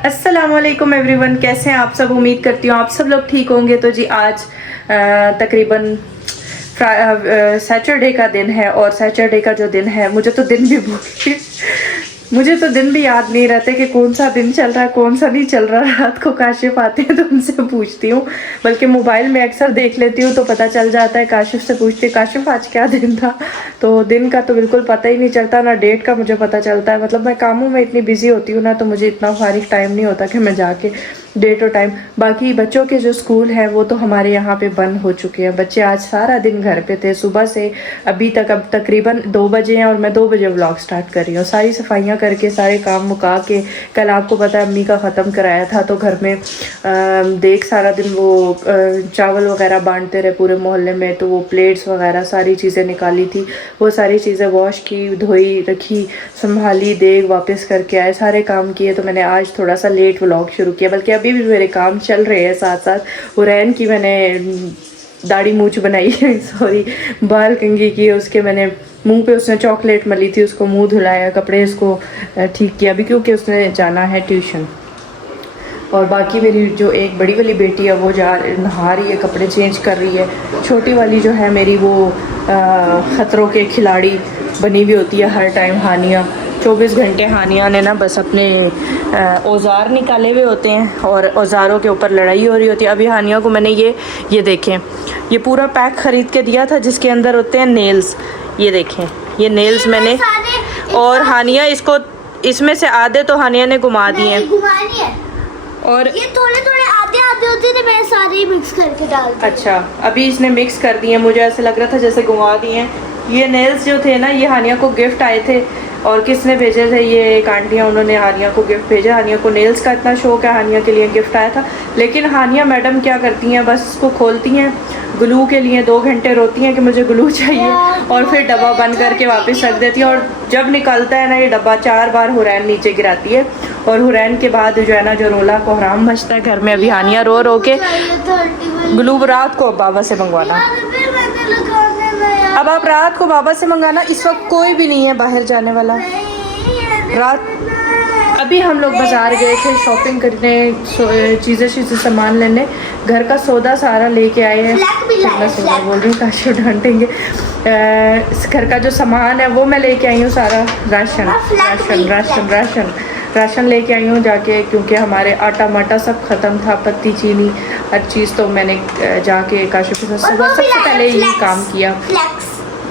अस्सलाम वालेकुम एवरीवन, कैसे हैं आप सब। उम्मीद करती हूँ आप सब लोग ठीक होंगे। तो जी आज तकरीबन सैटरडे का दिन है और सैटरडे का जो दिन है मुझे तो दिन भी याद नहीं रहते कि कौन सा दिन चल रहा है कौन सा नहीं चल रहा। रात को काशिफ आते हैं तो उनसे पूछती हूँ, बल्कि मोबाइल में अक्सर देख लेती हूँ तो पता चल जाता है। काशिफ से पूछती हूँ काशिफ आज क्या दिन था, तो दिन का तो बिल्कुल पता ही नहीं चलता, ना डेट का मुझे पता चलता है। मतलब मैं कामों में इतनी बिजी होती हूँ ना, तो मुझे इतना फारिग टाइम नहीं होता कि मैं जाके डेट और टाइम। बाकी बच्चों के जो स्कूल है वो तो हमारे यहाँ पे बंद हो चुके हैं। बच्चे आज सारा दिन घर पे थे, सुबह से अभी तक। अब तकरीबन 2 बजे हैं और मैं 2 बजे व्लॉग स्टार्ट कर रही हूँ। सारी सफाइयाँ करके सारे काम मुका के, कल आपको पता है अम्मी का ख़त्म कराया था, तो घर में देख सारा दिन वो चावल वगैरह बांटते रहे पूरे मोहल्ले में, तो वो प्लेट्स वगैरह सारी चीज़ें निकाली थी, वो सारी चीज़ें वॉश की, धोई, रखी, संभाली, देख वापस करके आए, सारे काम किए। तो मैंने आज थोड़ा सा लेट व्लॉग शुरू किया, बल्कि अभी भी मेरे काम चल रहे हैं साथ साथ। हुरैन की मैंने दाढ़ी मूछ बनाई है, सॉरी बाल कंघी किए, उसके मैंने मुंह पे उसने चॉकलेट मली थी, उसको मुंह धुलाया, कपड़े इसको ठीक किया अभी क्योंकि उसने जाना है ट्यूशन। और बाकी मेरी जो एक बड़ी वाली बेटी है वो नहा रही है, कपड़े चेंज कर रही है। छोटी वाली जो है मेरी वो ख़तरों के खिलाड़ी बनी हुई होती है हर टाइम। हानिया 24 घंटे हानिया ने ना बस अपने औज़ार निकाले हुए होते हैं और औज़ारों के ऊपर लड़ाई हो रही होती है। अभी हानिया को मैंने ये देखें, ये पूरा पैक ख़रीद के दिया था जिसके अंदर होते हैं नेल्स। ये देखें, ये नेल्स मैंने, और हानिया इसमें से आधे तो हानिया ने घुमा दिए हैं और ये थोड़े थोड़े आधे होते थे, मैं सारे ही मिक्स करके डाल दी। अच्छा, अभी इसने मिक्स कर दिए, मुझे ऐसे लग रहा था जैसे घुमा दिए हैं। ये नेल्स जो थे ना, ये हानिया को गिफ्ट आए थे, और किसने भेजे थे, ये एक आंटियाँ, उन्होंने हानिया को गिफ्ट भेजा। हानिया को नेल्स का इतना शौक है, हानिया के लिए गिफ्ट आया था। लेकिन हानिया मैडम क्या करती हैं, बस इसको खोलती हैं ग्लू के लिए, 2 घंटे रोती हैं कि मुझे ग्लू चाहिए, और फिर डब्बा बंद करके वापस रख देती है। और जब निकलता है ना ये डब्बा, 4 बार हुरैन नीचे गिराती है, और हुरैन के बाद जो है ना जो रोला को हराम मचता है घर में। अभी हानिया रो रो के ग्लू रात को बाबा से मंगवाना, अब आप रात को बाबा से मंगाना। इस वक्त कोई भी नहीं है बाहर जाने वाला। रात अभी हम लोग बाज़ार गए थे शॉपिंग करने, चीज़ें सामान लेने, घर का सौदा सारा लेके आए हैं। मैं सौदा बोल रही हूँ, काशी डांटेंगे। घर का जो सामान है वो मैं लेके आई हूँ सारा, राशन लेके आई हूँ जाके, क्योंकि हमारे आटा माटा सब ख़त्म था, पत्ती चीनी हर चीज़। तो मैंने जाके काशी के साथ सुबह सबसे पहले यही काम किया।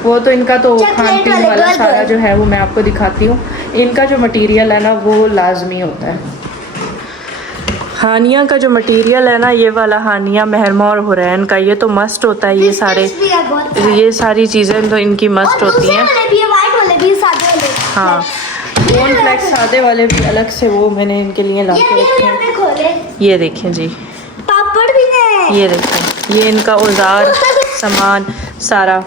वो तो इनका तो खान पीने वाला सारा जो है वो मैं आपको दिखाती हूँ। इनका जो मटेरियल है ना वो लाजमी होता है। हानिया का जो मटेरियल है ना, ये वाला हानिया, महरमा और हुरैन का, ये तो मस्ट होता है। ये सारी चीज़ें तो इनकी मस्ट होती हैं। हाँ, कॉर्नफ्लेक्स सादे वाले भी अलग से वो मैंने इनके लिए ला के रखे हैं। ये देखें जी, पापड़ भी है। ये देखें, ये इनका औजार सामान सारा,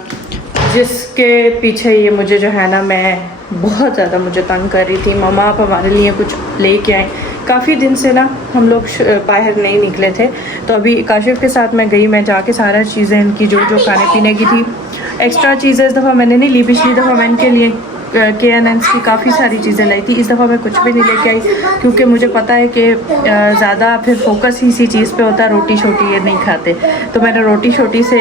जिसके पीछे ये मुझे जो है ना, मैं बहुत ज़्यादा मुझे तंग कर रही थी। मामा आप हमारे लिए कुछ लेके आए। काफ़ी दिन से ना हम लोग बाहर नहीं निकले थे, तो अभी काशिफ के साथ मैं गई, मैं जाके सारा चीज़ें इनकी जो खाने पीने की थी, एक्स्ट्रा चीज़ें इस दफ़ा मैंने नहीं ली। पिछली दफ़ा मैं इनके लिए KNN's की काफ़ी सारी चीज़ें लाई थी। इस दफ़ा मैं कुछ भी नहीं लेके आई, क्योंकि मुझे पता है कि ज़्यादा फिर फोकस ही इसी चीज़ पे होता है। रोटी शोटी ये नहीं खाते, तो मैंने रोटी शोटी से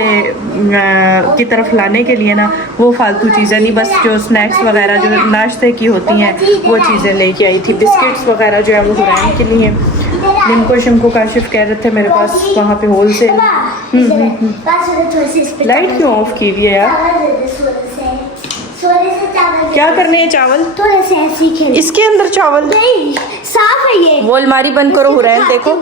की तरफ लाने के लिए ना वो फालतू चीज़ें नहीं, बस जो स्नैक्स वगैरह जो नाश्ते की होती हैं वो चीज़ें लेके आई थी। बिस्किट्स वगैरह जो है वो हुरैन के लिए। निमको शिमको काशिफ कह रहे थे मेरे पास वहाँ पे होलसेल। लाइट क्यों ऑफ की हुई है यार? क्या करने हैं चावल? थोड़े से ऐसे ही इसके अंदर चावल नहीं, साफ है ये। वो अलमारी बंद करो हुरैन, देखो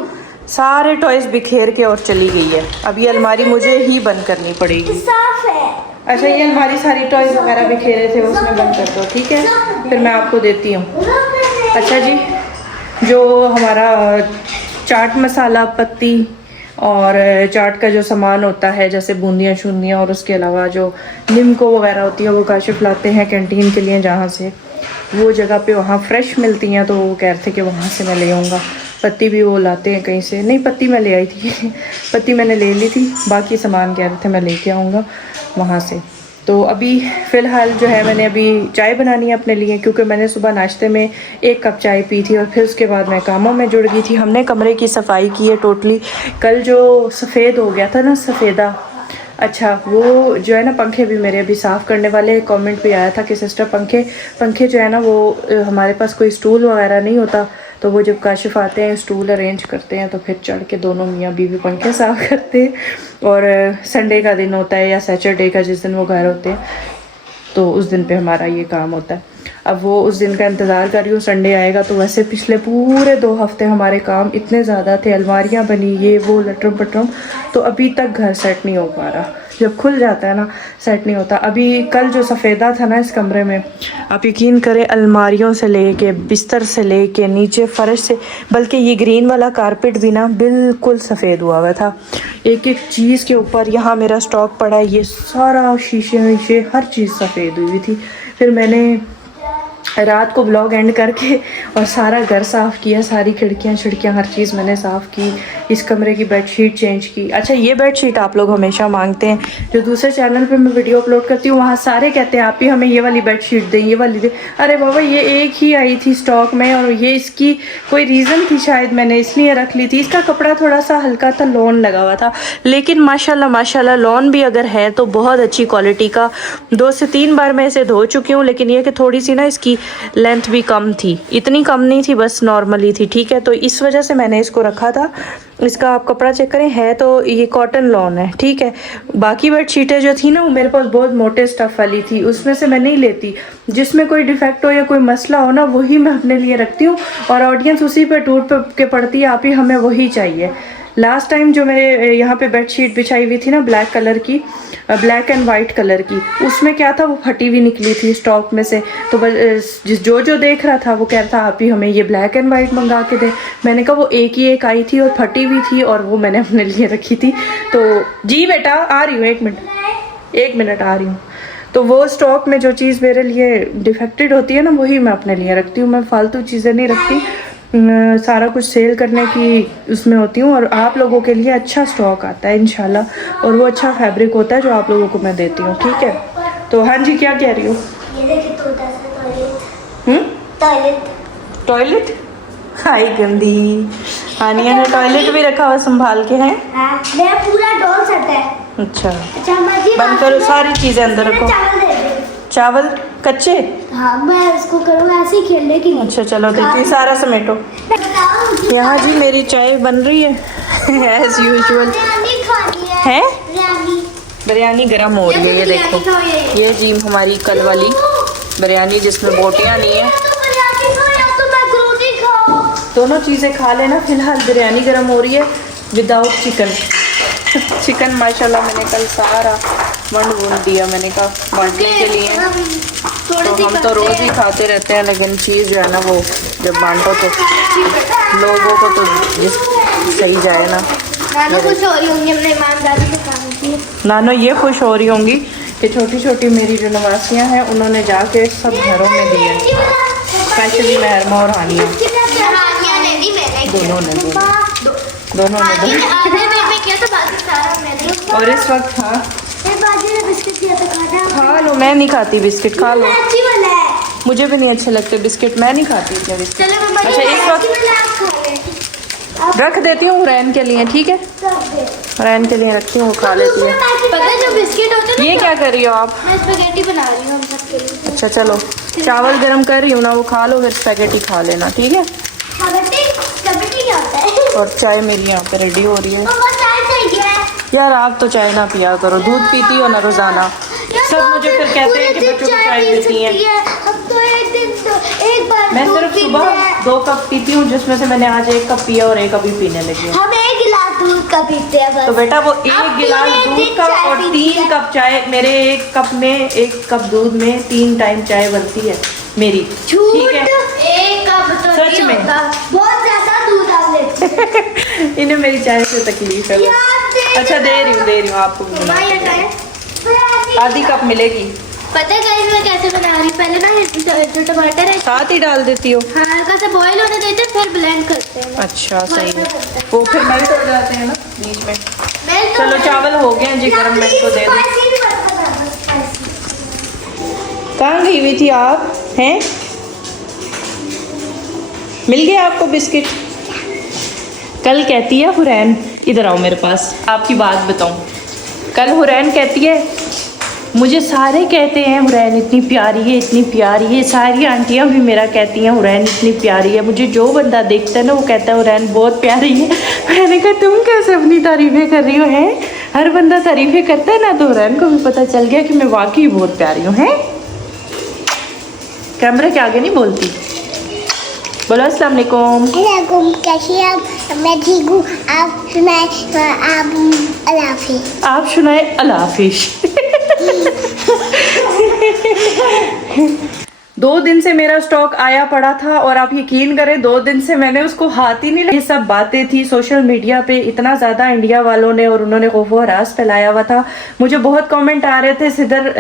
सारे टॉयज बिखेर के और चली गई है। अब ये अलमारी मुझे ही बंद करनी पड़ेगी। साफ है। अच्छा, ये अलमारी सारी टॉयज वगैरह बिखेरे थे, उसमें बंद कर दो, ठीक है? फिर मैं आपको देती हूँ। अच्छा जी, जो हमारा चाट मसाला, पत्ती और चाट का जो सामान होता है, जैसे बूंदियाँ शूंदियाँ, और उसके अलावा जो निमको वगैरह होती है, वो काशिफ लाते हैं कैंटीन के लिए, जहाँ से वो जगह पे वहाँ फ्रेश मिलती हैं, तो वो कह रहे थे कि वहाँ से मैं ले आऊँगा। पत्ती भी वो लाते हैं कहीं से, नहीं पत्ती मैं ले आई थी पत्ती मैंने ले ली थी, बाकी सामान कह रहे थे मैं लेके आऊँगा वहाँ से। तो अभी फ़िलहाल जो है मैंने अभी चाय बनानी है अपने लिए, क्योंकि मैंने सुबह नाश्ते में 1 कप चाय पी थी और फिर उसके बाद मैं कामों में जुड़ गई थी। हमने कमरे की सफाई की है टोटली। कल जो सफ़ेद हो गया था ना, सफ़ेदा, अच्छा वो जो है ना, पंखे भी मेरे अभी साफ़ करने वाले। कमेंट भी आया था कि सिस्टर पंखे जो है ना, वो हमारे पास कोई स्टूल वगैरह नहीं होता, तो वो जब काशिफ आते हैं स्टूल अरेंज करते हैं तो फिर चढ़ के दोनों मियाँ बीवी पंखे साफ़ करते हैं। और संडे का दिन होता है या सैटरडे का, जिस दिन वो घर होते हैं, तो उस दिन पे हमारा ये काम होता है। अब वो उस दिन का इंतज़ार कर रही हूँ, संडे आएगा तो। वैसे पिछले पूरे 2 हफ्ते हमारे काम इतने ज़्यादा थे, अलमारियाँ बनी, ये वो लटरम पटरम, तो अभी तक घर सेट नहीं हो पा रहा। जब खुल जाता है ना, सेट नहीं होता। अभी कल जो सफ़ेदा था ना इस कमरे में, आप यकीन करें, अलमारियों से लेके बिस्तर से लेके नीचे फर्श से, बल्कि ये ग्रीन वाला कारपेट भी ना बिल्कुल सफ़ेद हुआ हुआ था। एक एक चीज़ के ऊपर, यहाँ मेरा स्टॉक पड़ा है, ये सारा शीशे वीशे हर चीज़ सफ़ेद हुई थी। फिर मैंने रात को ब्लॉग एंड करके और सारा घर साफ़ किया, सारी खिड़कियाँ हर चीज़ मैंने साफ़ की। इस कमरे की बेडशीट चेंज की। अच्छा, ये बेडशीट आप लोग हमेशा मांगते हैं, जो दूसरे चैनल पे मैं वीडियो अपलोड करती हूँ वहाँ सारे कहते हैं आप ही हमें ये वाली बेडशीट दें, ये वाली दें। अरे बाबा, ये एक ही आई थी स्टॉक में और ये इसकी कोई रीज़न थी, शायद मैंने इसलिए रख ली थी। इसका कपड़ा थोड़ा सा हल्का था, लॉन लगा हुआ था, लेकिन माशाल्लाह लॉन भी अगर है तो बहुत अच्छी क्वालिटी का। 2 से 3 बार मैं इसे धो चुकी हूँ, लेकिन ये कि थोड़ी सी ना इसकी लेंथ भी कम थी, इतनी कम नहीं थी, बस नॉर्मली थी, ठीक है। तो इस वजह से मैंने इसको रखा था। इसका आप कपड़ा चेक करें, है तो ये कॉटन लॉन है, ठीक है। बाकी बेडशीटें जो थी ना, वो मेरे पास बहुत मोटे स्टफ़ वाली थी, उसमें से मैं नहीं लेती। जिसमें कोई डिफेक्ट हो या कोई मसला हो ना, वही मैं अपने लिए रखती हूँ, और ऑडियंस उसी पे टूट के पड़ती है, आप ही हमें वही चाहिए। लास्ट टाइम जो मेरे यहाँ पे बेडशीट बिछाई हुई थी ना, ब्लैक कलर की, ब्लैक एंड वाइट कलर की, उसमें क्या था, वो फटी हुई निकली थी स्टॉक में से। तो जो देख रहा था वो कह रहा था आप ही हमें ये ब्लैक एंड वाइट मंगा के दे। मैंने कहा वो एक ही एक आई थी और फटी हुई थी, और वो मैंने अपने लिए रखी थी। तो जी बेटा आ रही हूँ, 1 मिनट आ रही हूँ। तो वो स्टॉक में जो चीज़ मेरे लिए डिफेक्टेड होती है ना, वही मैं अपने लिए रखती हूँ। मैं फालतू चीज़ें नहीं रखती, सारा कुछ सेल करने की उसमें होती हूँ। और आप लोगों के लिए अच्छा स्टॉक आता है इंशाल्लाह, और वो अच्छा फैब्रिक होता है जो आप लोगों को मैं देती हूँ, ठीक है। तो हाँ जी, क्या कह रही हो? ये देखिए छोटा सा टॉयलेट। टॉयलेट? हाय गंदी। हानिया ने टॉयलेट भी रखा हुआ संभाल के, है? मेरा पूरा डॉल सेट है। अच्छा, अम्मा जी, बंद करो, सारी चीज़ें अंदर रखो। चावल दे दे। चावल कच्चे? हाँ, मैं इसको करूँगा ऐसे ही खेलने के लिए। अच्छा चलो, देती सारा समेटो। यहाँ जी मेरी चाय बन रही है एज यूजुअल। बिरयानी खानी है। बिरयानी गर्म हो रही है, ये देखो। ये जी हमारी कल वाली बिरयानी जिसमें बोटियाँ नहीं है। दोनों चीज़ें खा लेना। फिलहाल बिरयानी गर्म हो रही है विदाउट चिकन। चिकन माशाल्लाह मैंने कल सारा वंड दिया, मैंने कहा बांटने के लिए। तो हम तो रोज़ ही खाते रहते हैं, लेकिन चीज़ जो है ना, वो जब बांटो तो लोगों को तो सही जाए ना। नानो खुश हो रही होंगी अपने ईमानदारी से काम की। नानो ये खुश हो रही होंगी कि छोटी छोटी मेरी जो नवासियाँ हैं उन्होंने जाके सब घरों में दिए, स्पेशली महरमा और हानिया, दोनों ने और इस वक्त। हाँ खा लो, मैं नहीं खाती बिस्किट, खा लो। मुझे भी नहीं अच्छे लगते बिस्किट, मैं नहीं खाती इतने बिस्किट। अच्छा, इस वक्त रख देती हूँ रैन के लिए, ठीक है। रैन के लिए रखती हूँ, वो खा लेती है। पता है जो बिस्किट होते हैं, ये क्या कर रही हो आप? मैं स्पैगेटी बना रही हूँ हम सबके लिए। अच्छा चलो, चावल गरम कर रही हूँ ना, वो खा लो, फिर स्पैगेटी खा लेना, ठीक है। स्पैगेटी क्या होता है? और चाय मेरी यहाँ पे रेडी हो रही है। मम्मा चाय चाहिए। यार आप तो चाय ना पिया करो, दूध पीती हो ना रोजाना। सब मुझे फिर कहते हैं कि बच्चों को चाय देती हैं। अब तो एक बार मैं सिर्फ सुबह 2 कप पीती हूँ, जिसमें से मैंने आज 1 कप पिया और 1 अभी पीने लगी हूँ। हम 1 गिलास दूध का पीते हैं बस। तो बेटा वो 1 गिलास दूध का और 3 कप चाय, मेरे 1 कप में 1 कप दूध में 3 टाइम चाय बनती है मेरी, ठीक है। 1 कप तो सच में बहुत ज्यादा दूध आप लेते। इन्हें मेरी चाय से तकलीफ है। अच्छा दे रही हूँ आपको, आधी कप मिलेगी। पता है गाइस मैं कैसे बना रही? पहले ना जो टमाटर है साथ ही डाल देती हो? हाँ, हल्का सा बॉईल होने देते हैं, फिर ब्लेंड करते हैं। अच्छा सही है, वो फिर मेल्ट हो जाते हैं ना बीच में। तो चलो चावल हो गए हैं जी गर्म, मैं इसको दे दूँ। कहाँ गई हुई थी आप हैं? मिल गया आपको बिस्किट? कल कहती है हुरैन, इधर आओ मेरे पास, आपकी बात बताऊं। कल हुरैन कहती है, मुझे सारे कहते हैं हुरैन इतनी प्यारी है, इतनी प्यारी है, सारी आंटियां भी मेरा कहती हैं हुरैन इतनी प्यारी है। मुझे जो बंदा देखता है ना वो कहता है हुरैन बहुत प्यारी है। मैंने कहा तुम कैसे अपनी तारीफ़ें कर रही हो हैं? हर बंदा तारीफ़ें करता है ना, तो हुरैन को भी पता चल गया कि मैं वाकई बहुत प्यारी हूँ। हैं, कैमरे के आगे नहीं बोलती। बोलो अस्सलाम वालेकुम। कैसी आप? मैं ठीक हूँ। आप सुनाए? आप अल्लाह हाफिज़। आप सुनाए अल्लाह हाफिज़। 2 दिन से मेरा स्टॉक आया पड़ा था और आप यकीन करें 2 दिन से मैंने उसको हाथ ही नहीं लगा। ये सब बातें थी सोशल मीडिया पे, इतना ज़्यादा इंडिया वालों ने और उन्होंने खौफ व हरास फैलाया हुआ था। मुझे बहुत कमेंट आ रहे थे,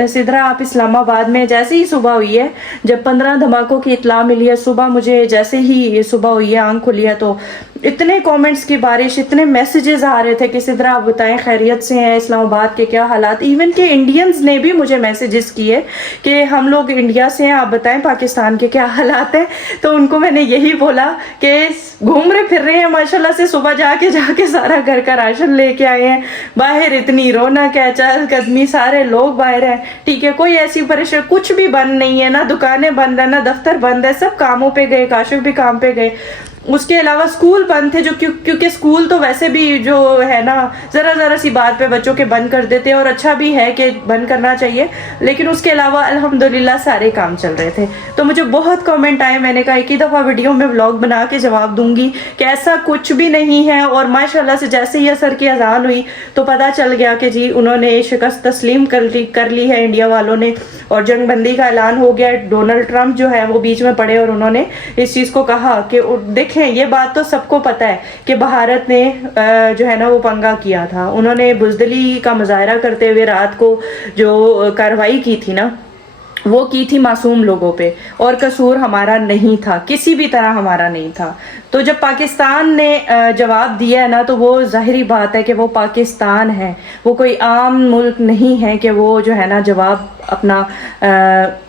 सिदरा आप इस्लामाबाद में। जैसे ही सुबह हुई है, जब 15 धमाकों की इतला मिली है सुबह, मुझे जैसे ही सुबह हुई है, आंख खुली है, तो इतने कमेंट्स की बारिश, इतने मैसेजेस आ रहे थे कि सिदरा आप बताएं खैरियत से हैं, इस्लामाबाद के क्या हालात। इवन के इंडियंस ने भी मुझे मैसेजेस किए कि हम लोग इंडिया से हैं, आप बताएं पाकिस्तान के क्या हालात हैं। तो उनको मैंने यही बोला कि घूम रहे फिर रहे हैं माशाल्लाह से, सुबह जाके सारा घर का राशन लेके आए हैं। बाहर इतनी रौनक है, चहल कदमी, सारे लोग बाहर हैं, ठीक है, कोई ऐसी परेशानी कुछ भी बंद नहीं है, ना दुकानें बंद है, ना दफ्तर बंद है, सब कामों पे गए, काशिफ भी काम पे गए। उसके अलावा स्कूल बंद थे, जो क्योंकि स्कूल तो वैसे भी जो है ना ज़रा सी बात पे बच्चों के बंद कर देते हैं, और अच्छा भी है कि बंद करना चाहिए, लेकिन उसके अलावा अल्हम्दुलिल्लाह सारे काम चल रहे थे। तो मुझे बहुत कमेंट आए, मैंने कहा एक ही दफ़ा वीडियो में व्लॉग बना के जवाब दूंगी कि ऐसा कुछ भी नहीं है। और माशाल्लाह से जैसे ही असर की अजान हुई तो पता चल गया कि जी उन्होंने शिकस्त तस्लीम कर ली है इंडिया वालों ने, और जंगबंदी का ऐलान हो गया। डोनाल्ड ट्रंप जो है वो बीच में पड़े और उन्होंने इस चीज़ को कहा कि देखें, ये बात तो सबको पता है कि भारत ने जो है ना वो पंगा किया था। उन्होंने बुज़दिली का मुजाहरा करते हुए रात को जो कार्रवाई की थी ना, वो की थी मासूम लोगों पे, और कसूर हमारा नहीं था, किसी भी तरह हमारा नहीं था। तो जब पाकिस्तान ने जवाब दिया है ना, तो वो जाहिरी बात है कि वो पाकिस्तान है, वो कोई आम मुल्क नहीं है कि वो जो है ना जवाब अपना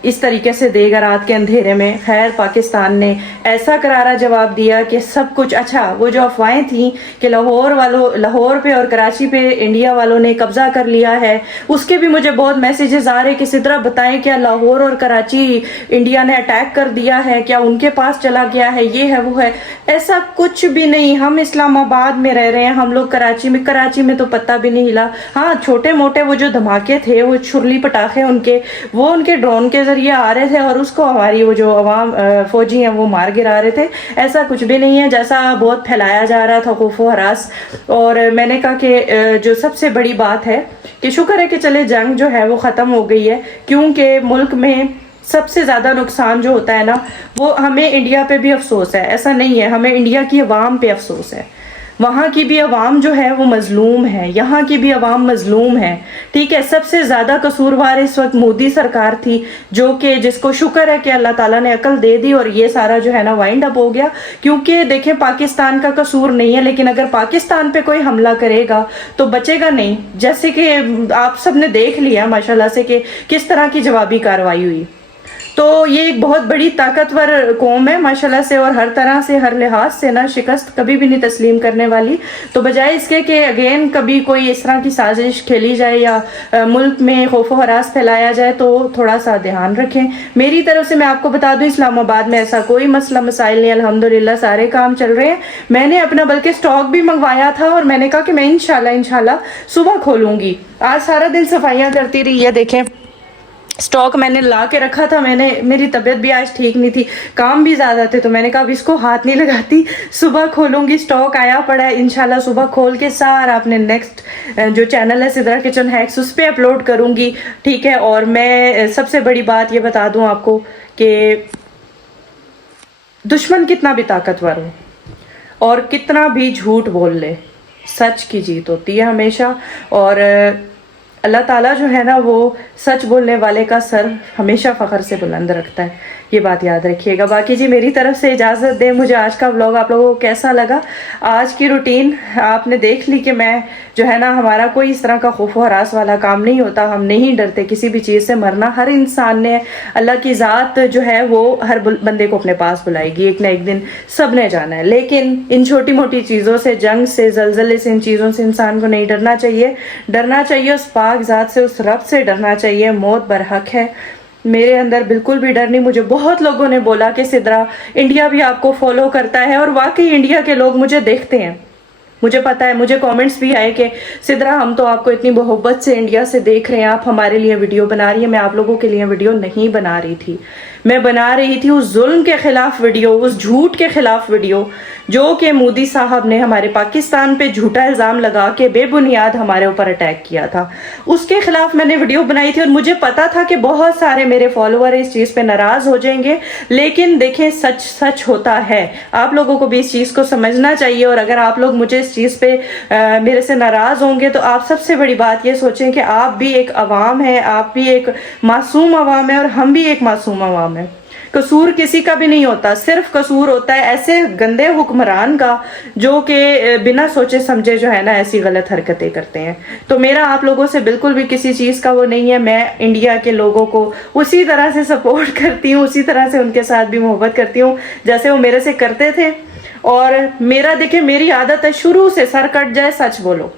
इस तरीके से देगा रात के अंधेरे में। खैर पाकिस्तान ने ऐसा करारा जवाब दिया कि सब कुछ अच्छा, वो जो अफवाहें थी कि लाहौर पे और कराची पे इंडिया वालों ने कब्जा कर लिया है, उसके भी मुझे बहुत मैसेजेस आ रहे कि सिदरा बताएं क्या लाहौर और कराची इंडिया ने अटैक कर दिया है, क्या उनके पास चला गया है, ये है वो है। ऐसा कुछ भी नहीं, हम इस्लामाबाद में रह रहे हैं, हम लोग कराची में तो पता भी नहीं हिला। हाँ, छोटे मोटे वो जो धमाके थे, वो छुरली पटाखे उनके ड्रोन के जरिए आ रहे थे, और उसको हमारी वो जो अवाम फौजी हैं वो मार गिरा रहे थे। ऐसा कुछ भी नहीं है जैसा बहुत फैलाया जा रहा था खौफ व हरास। और मैंने कहा कि जो सबसे बड़ी बात है कि शुक्र है कि चले जंग जो है वो ख़त्म हो गई है, क्योंकि मुल्क में सबसे ज़्यादा नुकसान जो होता है ना, वो हमें इंडिया पे भी अफसोस है, ऐसा नहीं है, हमें इंडिया की अवाम पे अफसोस है। वहाँ की भी अवाम जो है वो मजलूम है, यहाँ की भी अवाम मजलूम है, ठीक है। सबसे ज़्यादा कसूरवार इस वक्त मोदी सरकार थी, जो कि जिसको शुक्र है कि अल्लाह ताला ने अकल दे दी और ये सारा जो है ना वाइंड अप हो गया। क्योंकि देखें, पाकिस्तान का कसूर नहीं है, लेकिन अगर पाकिस्तान पे कोई हमला करेगा तो बचेगा नहीं। जैसे कि आप सब ने देख लिया माशाल्लाह से कि किस तरह की जवाबी कार्रवाई हुई। तो ये एक बहुत बड़ी ताकतवर कौम है माशाल्लाह से, और हर तरह से, हर लिहाज से ना शिकस्त कभी भी नहीं तस्लीम करने वाली। तो बजाय इसके कि अगेन कभी कोई इस तरह की साजिश खेली जाए या मुल्क में खौफ व हरास फैलाया जाए, तो थोड़ा सा ध्यान रखें। मेरी तरफ से मैं आपको बता दूं, इस्लामाबाद में ऐसा कोई मसला मसाइल नहीं, अल्हम्दुलिल्लाह सारे काम चल रहे हैं। मैंने अपना बल्कि स्टॉक भी मंगवाया था, और मैंने कहा कि मैं इंशाल्लाह सुबह खोलूंगी। आज सारा दिन सफाइयाँ करती रही है, देखें स्टॉक मैंने ला के रखा था। मेरी तबीयत भी आज ठीक नहीं थी, काम भी ज़्यादा थे, तो मैंने कहा अब इसको हाथ नहीं लगाती, सुबह खोलूंगी। स्टॉक आया पड़ा है, इंशाल्लाह सुबह खोल के सारा अपने नेक्स्ट जो चैनल है सिदरा किचन हैक्स, उस पर अपलोड करूंगी, ठीक है। और मैं सबसे बड़ी बात ये बता दूं आपको कि दुश्मन कितना भी ताकतवर हो और कितना भी झूठ बोल ले, सच की जीत होती है हमेशा। और अल्लाह ताला जो है ना वो सच बोलने वाले का सर हमेशा फ़ख्र से बुलंद रखता है। ये बात याद रखिएगा। बाकी जी मेरी तरफ से इजाज़त दें, मुझे आज का व्लॉग आप लोगों को कैसा लगा, आज की रूटीन आपने देख ली कि मैं जो है ना, हमारा कोई इस तरह का खौफ व हरास वाला काम नहीं होता, हम नहीं डरते किसी भी चीज़ से। मरना हर इंसान ने, अल्लाह की ज़ात जो है वो हर बंदे को अपने पास बुलाएगी, एक ना एक दिन सब ने जाना है। लेकिन इन छोटी मोटी चीज़ों से, जंग से, जलजले से, इन चीज़ों से इंसान को नहीं डरना चाहिए। डरना चाहिए उस पाक ज़ात से, उस रब से डरना चाहिए। मौत बरहक है, मेरे अंदर बिल्कुल भी डर नहीं। मुझे बहुत लोगों ने बोला कि सिद्रा इंडिया भी आपको फॉलो करता है, और वाकई इंडिया के लोग मुझे देखते हैं, मुझे पता है। मुझे कमेंट्स भी आए कि सिद्रा हम तो आपको इतनी मोहब्बत से इंडिया से देख रहे हैं, आप हमारे लिए वीडियो बना रही है। मैं आप लोगों के लिए वीडियो नहीं बना रही थी, मैं बना रही थी उस जुल्म के खिलाफ वीडियो, उस झूठ के खिलाफ वीडियो जो कि मोदी साहब ने हमारे पाकिस्तान पे झूठा इल्ज़ाम लगा के बेबुनियाद हमारे ऊपर अटैक किया था, उसके खिलाफ मैंने वीडियो बनाई थी। और मुझे पता था कि बहुत सारे मेरे फॉलोअर इस चीज़ पे नाराज़ हो जाएंगे, लेकिन देखें सच सच होता है। आप लोगों को भी इस चीज़ को समझना चाहिए। और अगर आप लोग मुझे इस चीज़ पे मेरे से नाराज़ होंगे तो आप सबसे बड़ी बात ये सोचें कि आप भी एक अवाम है, आप भी एक मासूम अवाम है, और हम भी एक मासूम अवाम है। कसूर किसी का भी नहीं होता, सिर्फ कसूर होता है ऐसे गंदे हुक्मरान का जो कि बिना सोचे समझे जो है ना ऐसी गलत हरकतें करते हैं। तो मेरा आप लोगों से बिल्कुल भी किसी चीज़ का वो नहीं है। मैं इंडिया के लोगों को उसी तरह से सपोर्ट करती हूँ, उसी तरह से उनके साथ भी मोहब्बत करती हूँ जैसे वो मेरे से करते थे। और मेरा देखिए, मेरी आदत है शुरू से सर कट जाए सच बोलो,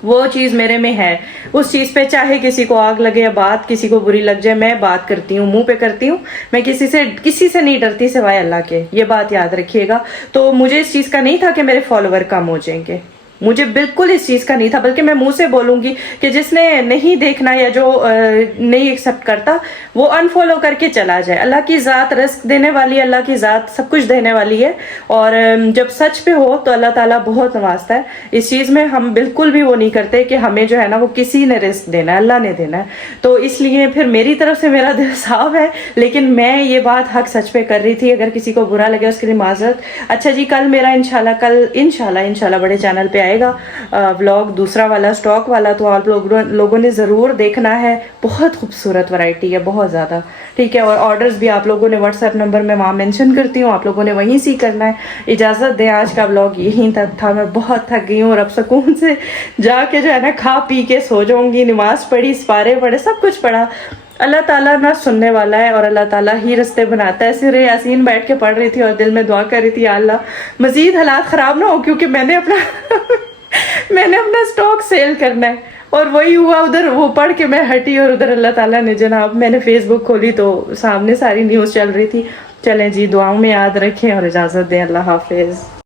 वो चीज़ मेरे में है। उस चीज़ पे चाहे किसी को आग लगे या बात किसी को बुरी लग जाए, मैं बात करती हूँ, मुंह पे करती हूँ। मैं किसी से नहीं डरती सिवाय अल्लाह के, ये बात याद रखिएगा। तो मुझे इस चीज़ का नहीं था कि मेरे फॉलोवर कम हो जाएंगे, मुझे बिल्कुल इस चीज़ का नहीं था। बल्कि मैं मुंह से बोलूँगी कि जिसने नहीं देखना या जो नहीं एक्सेप्ट करता वो अनफॉलो करके चला जाए। अल्लाह की ज़ात रिस्क देने वाली है, अल्लाह की ज़ात सब कुछ देने वाली है। और जब सच पे हो तो अल्लाह ताला बहुत नवाजता है। इस चीज़ में हम बिल्कुल भी वो नहीं करते कि हमें जो है ना वो किसी ने रिस्क देना है, अल्लाह ने देना है। तो इसलिए फिर मेरी तरफ से मेरा दिल साफ है, लेकिन मैं ये बात हक सच पे कर रही थी। अगर किसी को बुरा लगे उसके लिए माजरत। अच्छा जी, कल मेरा इंशाल्लाह बड़े चैनल पे व्लॉग दूसरा वाला, स्टॉक वाला, तो आप लोगों ने ज़रूर देखना है। बहुत खूबसूरत वैरायटी है, बहुत ज़्यादा, ठीक है। और ऑर्डर्स भी आप लोगों ने व्हाट्सएप नंबर में वहाँ मेंशन करती हूँ, आप लोगों ने वहीं से करना है। इजाज़त दें, आज का व्लॉग यहीं तक था। मैं बहुत थक गई हूँ और अब सुकून से जाके जो है ना खा पी के सो जाऊँगी। नमाज पढ़ी, सिपारे पढ़े, सब कुछ पढ़ा। अल्लाह ताला ना सुनने वाला है और अल्लाह ताला ही रास्ते बनाता है। सिर यासीन बैठ के पढ़ रही थी और दिल में दुआ कर रही थी, या अल्लाह मजीद हालात ख़राब ना हो, क्योंकि मैंने अपना स्टॉक सेल करना है। और वही हुआ, उधर वो पढ़ के मैं हटी और उधर अल्लाह ताला ने जनाब, मैंने फेसबुक खोली तो सामने सारी न्यूज़ चल रही थी। चलें जी, दुआओं में याद रखें और इजाज़त दें। अल्लाह हाफिज़।